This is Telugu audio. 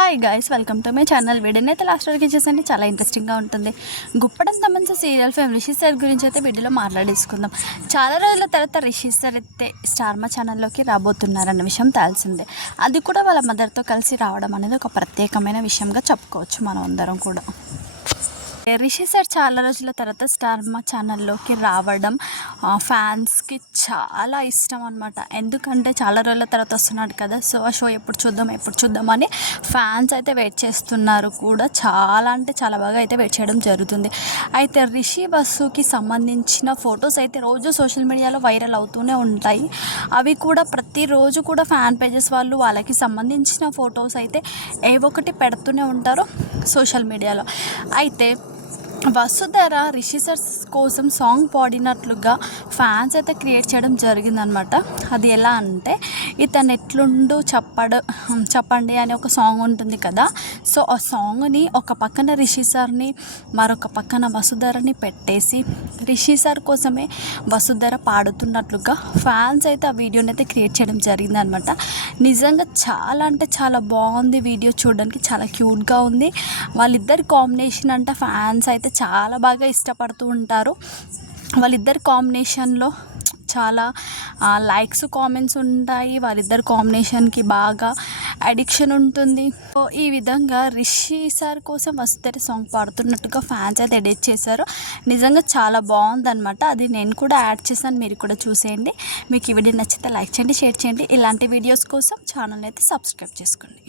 Hi guys, welcome to my channel. వీడియోని అయితే లాస్ట్ వరకు చేసండి, చాలా ఇంట్రెస్టింగ్గా ఉంటుంది. గుప్పడంత మంచి సీరియల్ ఫేమ్ రిషి సార్ గురించి అయితే వీడియోలో మాట్లాడేసుకుందాం. చాలా రోజుల తర్వాత రిషి సార్ అయితే స్టార్ మా ఛానల్లోకి రాబోతున్నారన్న విషయం తెలిసిందే. అది కూడా వాళ్ళ మదర్తో కలిసి రావడం అనేది ఒక ప్రత్యేకమైన విషయంగా చెప్పుకోవచ్చు మనం అందరం కూడా. రిషి సార్ చాలా రోజుల తర్వాత స్టార్ మా ఛానల్లోకి రావడం ఫ్యాన్స్కి చాలా ఇష్టం అనమాట. ఎందుకంటే చాలా రోజుల తర్వాత వస్తున్నాడు కదా, సో ఆ షో ఎప్పుడు చూద్దామని ఫ్యాన్స్ అయితే వెయిట్ చేస్తున్నారు కూడా. చాలా అంటే చాలా బాగా అయితే వెయిట్ చేయడం జరుగుతుంది. అయితే రిషి బస్సుకి సంబంధించిన ఫొటోస్ అయితే రోజు సోషల్ మీడియాలో వైరల్ అవుతూనే ఉంటాయి. అవి కూడా ప్రతిరోజు కూడా ఫ్యాన్ పేజెస్ వాళ్ళు వాళ్ళకి సంబంధించిన ఫొటోస్ అయితే ఏవో ఒకటి పెడుతూనే ఉంటారు సోషల్ మీడియాలో. అయితే వసుధర రిషి సార్ కోసం సాంగ్ పాడినట్లుగా ఫ్యాన్స్ అయితే క్రియేట్ చేయడం జరిగిందనమాట. అది ఎలా అంటే, ఇతను ఎట్లుండు చెప్పండి అని ఒక సాంగ్ ఉంటుంది కదా. సో ఆ సాంగ్ని ఒక పక్కన రిషి సార్ని, మరొక పక్కన వసుధరని పెట్టేసి రిషి సార్ కోసమే వసుధర పాడుతున్నట్లుగా ఫ్యాన్స్ అయితే ఆ వీడియోని అయితే క్రియేట్ చేయడం జరిగిందనమాట. నిజంగా చాలా అంటే చాలా బాగుంది. వీడియో చూడడానికి చాలా క్యూట్గా ఉంది. వాళ్ళిద్దరి కాంబినేషన్ అంటే ఫ్యాన్స్ అయితే చాలా బాగా ఇష్టపడుతూ ఉంటారు. వాళ్ళిద్దరి కాంబినేషన్లో చాలా లైక్స్ కామెంట్స్ ఉంటాయి. వాళ్ళిద్దరు కాంబినేషన్కి బాగా అడిక్షన్ ఉంటుంది. సో ఈ విధంగా రిషి సార్ కోసం వసుధర సాంగ్ పాడుతున్నట్టుగా ఫ్యాన్స్ అయితే ఎడిట్ చేశారు. నిజంగా చాలా బాగుందన్నమాట. అది నేను కూడా యాడ్ చేశాను, మీరు కూడా చూసేయండి. మీకు ఈ వీడియో నచ్చితే లైక్ చేయండి, షేర్ చేయండి. ఇలాంటి వీడియోస్ కోసం ఛానల్ అయితే సబ్స్క్రైబ్ చేసుకోండి.